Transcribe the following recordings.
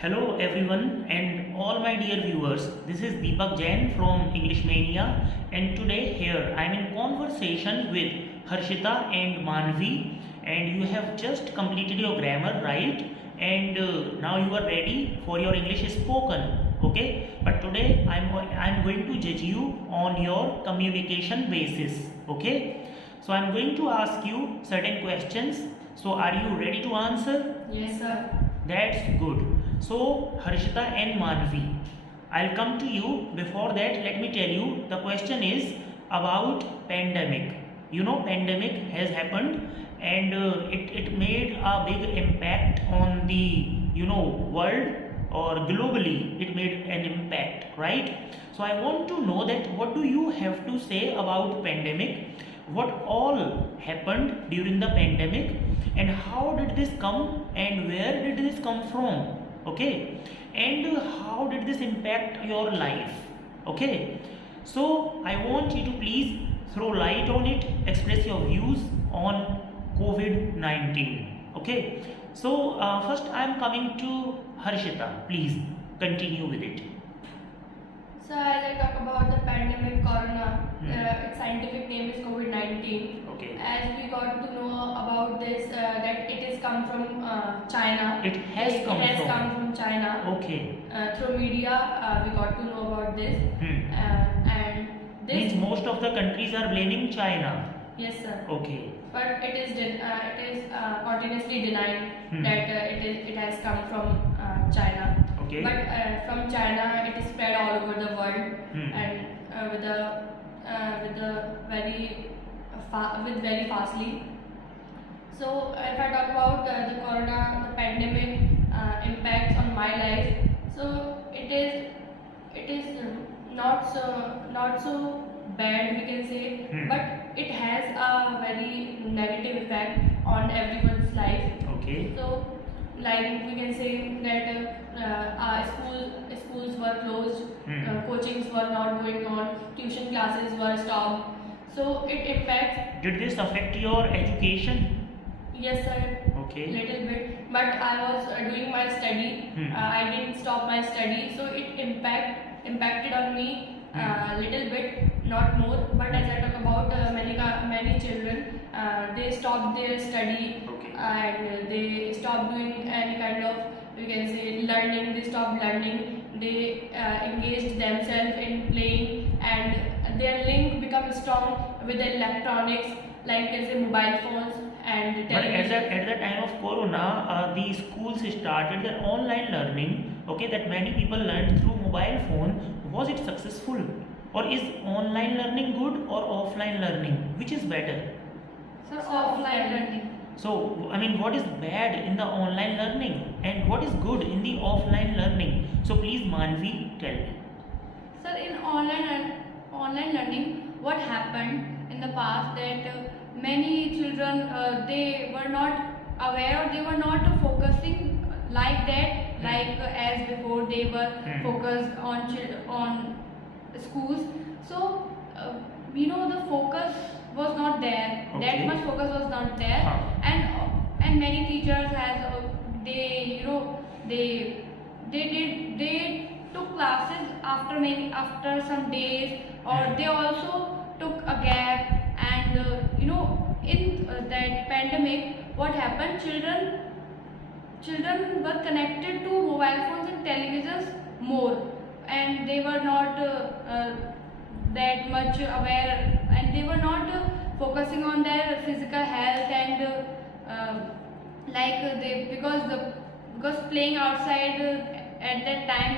Hello everyone and all my dear viewers. This is Deepak Jain from English Mania, and today here I am in conversation with Harshita and Manvi, and you have just completed your grammar, right? And now you are ready for your English spoken, okay? But today I'm going to judge you on your communication basis, okay? So I'm going to ask you certain questions. So are you ready to answer? Yes, sir. That's good. So, Harshita and Manvi, I'll come to you. Before that, let me tell you the question is about pandemic. You know, pandemic has happened, and it made a big impact on the world, or globally it made an impact, right? So I want to know that what do you have to say about pandemic? What all happened during the pandemic, and how did this come and where did this come from, okay, and how did this impact your life, okay? So I want you to please throw light on it, express your views on COVID-19, okay? So first I am coming to Harshita. Please continue with it. So as I talk about the pandemic corona, its scientific name is COVID-19. Okay. As we got to know about this, that it is come from China. It has come from China. Okay. Through media, we got to know about this. And this means most of the countries are blaming China. Yes, sir. Okay. But it is continuously denied that it has come from China. Okay. But from China, it is spread all over the world, and with very fastly. So if I talk about the corona, the pandemic impacts on my life, so it is not so bad, we can say, but it has a very negative effect on everyone's life. Okay. So like we can say that our schools were closed, coachings were not going on, tuition classes were stopped. So it impacts. Did this affect your education? Yes, sir. Okay. Little bit, but I was doing my study. I didn't stop my study, so it impacted on me little bit, not more. But as I talk about many children, they stopped their study. Okay. And they stopped doing any kind of, we can say, learning. They stopped learning. They engaged themselves in playing, and their link becomes strong with the electronics, like you can say mobile phones and But television. at the time of corona, the schools started their online learning. Okay, that many people learned through mobile phone. Was it successful, or is online learning good or offline learning? Which is better? So offline learning. So, I mean, what is bad in the online learning and what is good in the offline learning? So, please, Manvi, tell me. Sir, in online learning, what happened in the past that many children they were not aware, or they were not focusing like that, like as before they were focused on schools. So the focus was not there. Okay. That much focus was not there, and many teachers has they took classes after some days, or they also took a gap. And in that pandemic, what happened, children were connected to mobile phones and televisions more, and they were not that much aware, and they were not focusing on their physical health, and because playing outside at that time,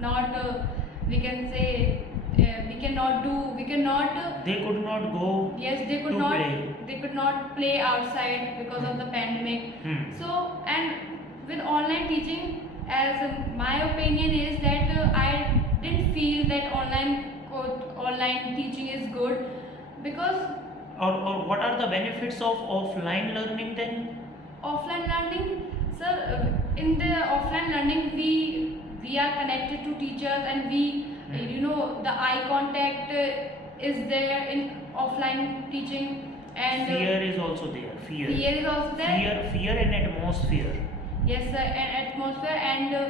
not we can say we cannot They could not go. yes, they could to not play. they could not play outside because of the pandemic. So, and with online teaching, as my opinion is that I didn't feel that online teaching is good, because Or what are the benefits of offline learning then? offline learning, sir, in the offline learning we are connected to teachers, and we the eye contact is there in offline teaching, and Fear is also there. Fear. fear is also there. Fear and atmosphere. Yes, sir, and atmosphere and the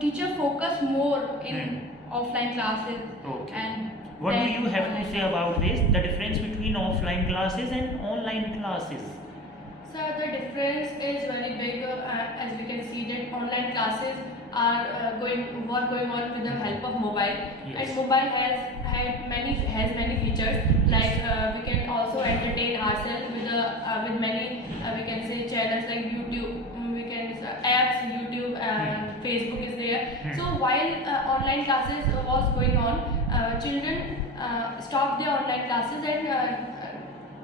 teacher focus more in offline classes. Okay. And What do then you have to online say about this? The difference between offline classes and online classes? So the difference is very big, as we can see that online classes are going on with the help of mobile, Yes. and mobile has many features, like we can also entertain ourselves with many we can say channels like YouTube, we can apps, YouTube, Facebook is there. So while online classes was going on, children stopped their online classes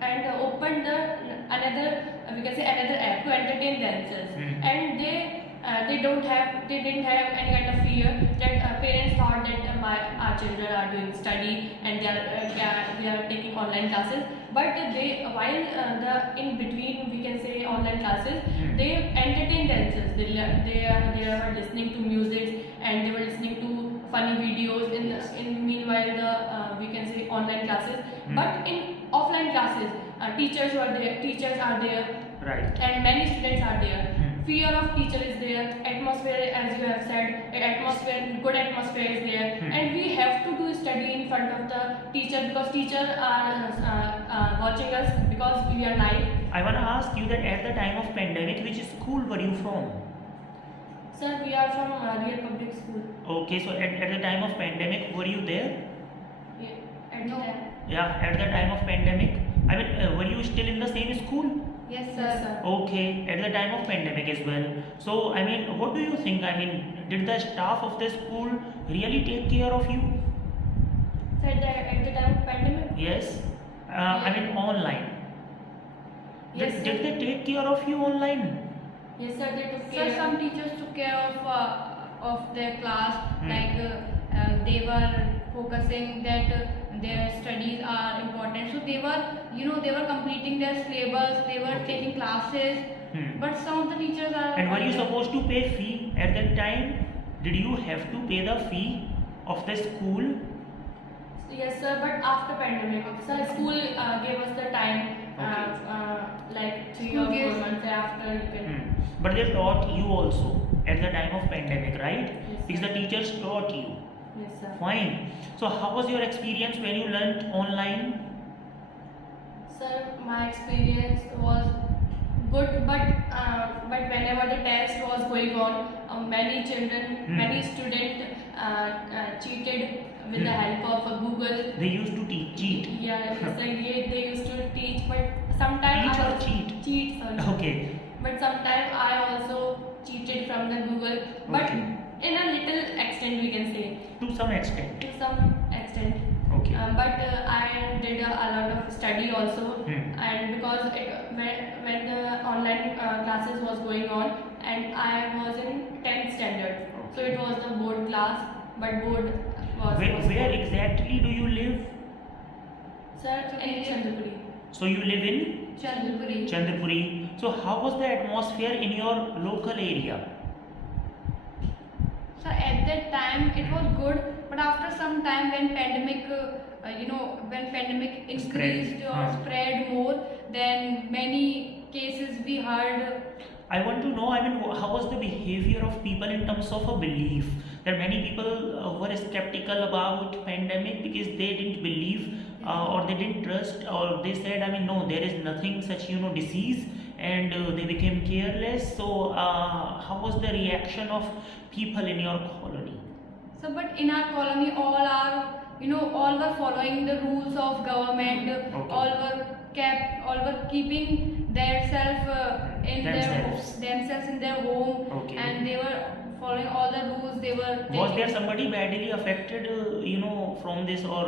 and opened another we can say another app to entertain themselves. And they didn't have any kind of fear that parents thought that our children are doing study and they are taking online classes, but they while the in between we can say online classes, they entertain themselves. They are listening to music and they were listening to funny videos in meanwhile the we can say online classes. But in offline classes, teachers are there, Right. and many students are there. Fear of teacher is there. Atmosphere, as you have said, good atmosphere is there, and we have to do study in front of the teacher because teachers are watching us because we are live. I want to ask you that at the time of pandemic, which school were you from? Sir, we are from Real Public School. Okay, so at the time of pandemic, were you there? Yeah, at the No. time. Yeah, at the time of pandemic. I mean, were you still in the same school? Yes, sir. Yes, sir. Okay, at the time of pandemic as well. So, I mean, what do you think? I mean, did the staff of the school really take care of you? So at the time of pandemic. Yes. I mean, online. Yes, Did sir. they take care of you online? Yes, sir. They took So care. some teachers took care of their class, like they were focusing that their studies are important. So they were completing their syllabus, they were Okay. taking classes. But some of the teachers are. And were you supposed to pay fee at that time? Did you have to pay the fee of the school? Yes, sir. But after pandemic, sir, school gave us the time, like 3 School or 4 gives- months after you can. But they taught you also at the time of pandemic, right? Yes, Because the sir. teachers taught you. Yes, sir. Fine. So how was your experience when you learnt online? Sir, my experience was good, but whenever the test was going on, many children, many students cheated with the help of Google. They used to cheat. Yeah, it's like they used to teach, but sometimes Teach I or was cheat? Cheat, sorry. Okay. But sometimes I also cheated from the Google, but Okay. in a little extent we can say, To some extent. to some extent. Okay. But I did a lot of study also, and because when the online classes was going on, and I was in 10th standard, so it was the board class, but board was Where exactly do you live? Sir, in Chandipuri. So you live in Chandipuri. Chandrapuri. So how was the atmosphere in your local area? So at that time it was good, but after some time when pandemic, when pandemic increased or spread more, then many cases we heard. I want to know, I mean, how was the behavior of people in terms of a belief? That many people were skeptical about pandemic because they didn't believe or they didn't trust, or they said, I mean, no, there is nothing such, disease, and they became careless. So how was the reaction of people in your colony? So, but in our colony, all were following the rules of government. Okay. All were keeping themselves in their home, Okay. and they were following all the rules. They were. Was there somebody badly affected, from this or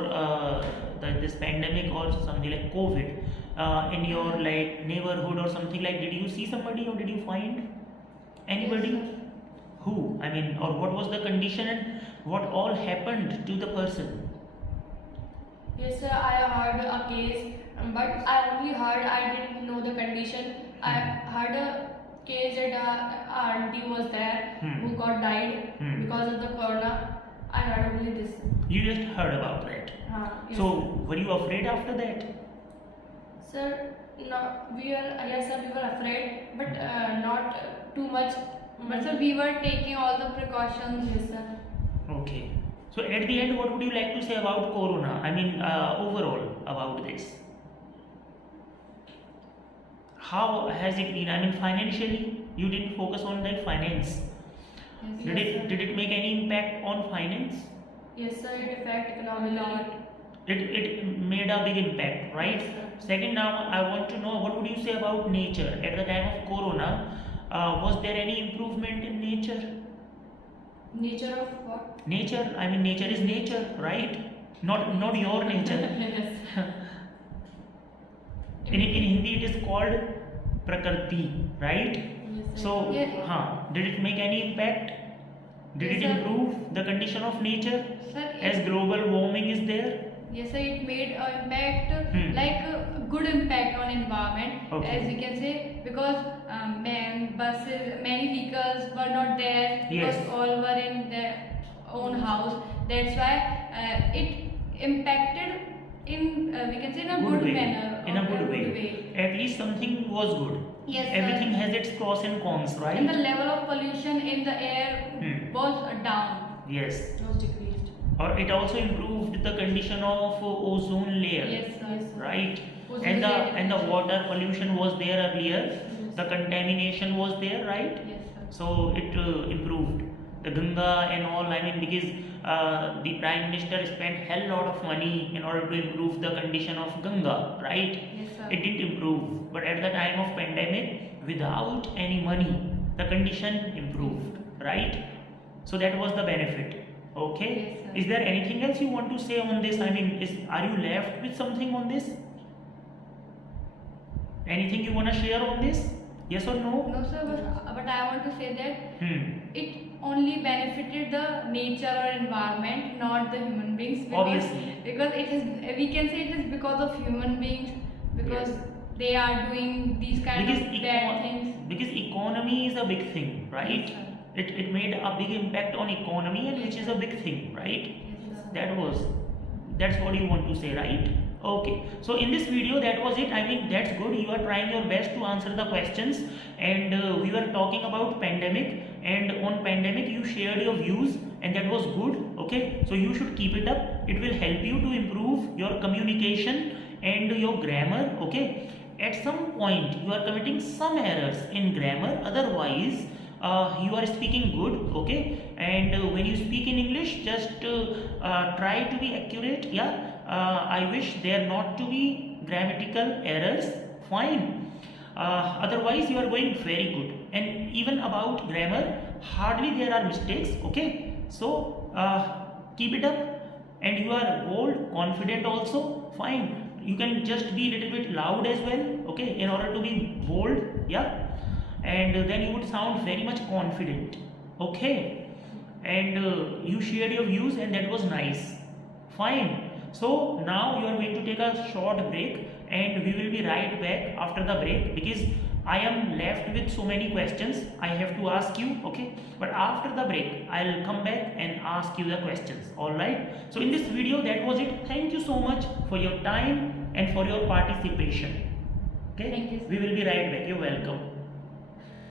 this pandemic or something like COVID in your like neighborhood or something like? Did you see somebody or did you find anybody? Yes, sir. Who? I mean, or what was the condition and what all happened to the person? Yes, sir, I heard a case, but I only heard, I didn't know the condition. I heard a case that a auntie was there who got died because of the corona. I heard only this. You just heard about that. Yes. So, were you afraid after that? Sir, no, we were yes sir, we were afraid, but not too much. But sir, we were taking all the precautions. Yes sir. Okay. So at the end, what would you like to say about Corona? I mean, overall about this. How has it been? I mean, financially, you didn't focus on the finance. Yes, Did it make any impact on finance? Yes sir, it affect economically. It made a big impact, right? Yes, sir. Second, now I want to know what would you say about nature at the time of Corona? Was there any improvement in nature? Nature of what? Nature, I mean, nature is nature, right? Not your nature. Yes. In Hindi, it is called Prakriti, right? Yes, sir. So, Yeah. did it make any impact? Did Yes, it sir. improve the condition of nature Sir, as global warming is there? yes, sir, it made an impact, Hmm. like a good impact on environment, Okay. as you can say, because buses, many vehicles were not there, because Yes. all were in their own house. That's why it impacted in, we can say, in a good way. manner. In a or good way. At least something was good. Yes, sir. Everything has its pros and cons, right? And the level of pollution in the air Hmm. was down. Yes. Was decreased. Or it also improved the condition of ozone layer, Yes, sir. Yes, sir. right? Ozone And layer the deficiency. water pollution was there earlier. Yes. The contamination was there, right? Yes, sir. So it improved the Ganga and all. I mean, because the Prime Minister spent hell lot of money in order to improve the condition of Ganga, right? Yes, sir. It didn't improve, but at the time of pandemic, without any money, the condition improved, right? So that was the benefit. Okay. Yes, sir. Is there anything else you want to say on this? I mean, are you left with something on this? Anything you want to share on this? Yes or no? No, sir, but I want to say that it only benefited the nature or environment, not the human beings. Obviously. Because it is, we can say it is because of human beings, because Yes. they are doing these kind Because, of bad things. because economy is a big thing, right? Yes, sir. It made a big impact on economy, and which is a big thing, right? Yes, sir. That's what you want to say, right? Okay, so in this video, that was it. I mean, that's good. You are trying your best to answer the questions, and we were talking about pandemic, and on pandemic you shared your views, and that was good. Okay, so you should keep it up. It will help you to improve your communication and your grammar. Okay, at some point you are committing some errors in grammar, otherwise you are speaking good. Okay, and when you speak in English, just try to be accurate. Yeah, I wish there not to be grammatical errors. Fine. Otherwise you are going very good, and even about grammar, hardly there are mistakes. Okay, so keep it up, and you are bold, confident also. Fine, you can just be a little bit loud as well, okay, in order to be bold. Yeah, and then you would sound very much confident. Okay, and you shared your views, and that was nice. Fine. So now you are going to take a short break, and we will be right back after the break, because I am left with so many questions I have to ask you. Okay, but after the break I'll come back and ask you the questions. All right, so in this video, that was it. Thank you so much for your time and for your participation. Okay, Thank you, sir. we will be right back. You're welcome.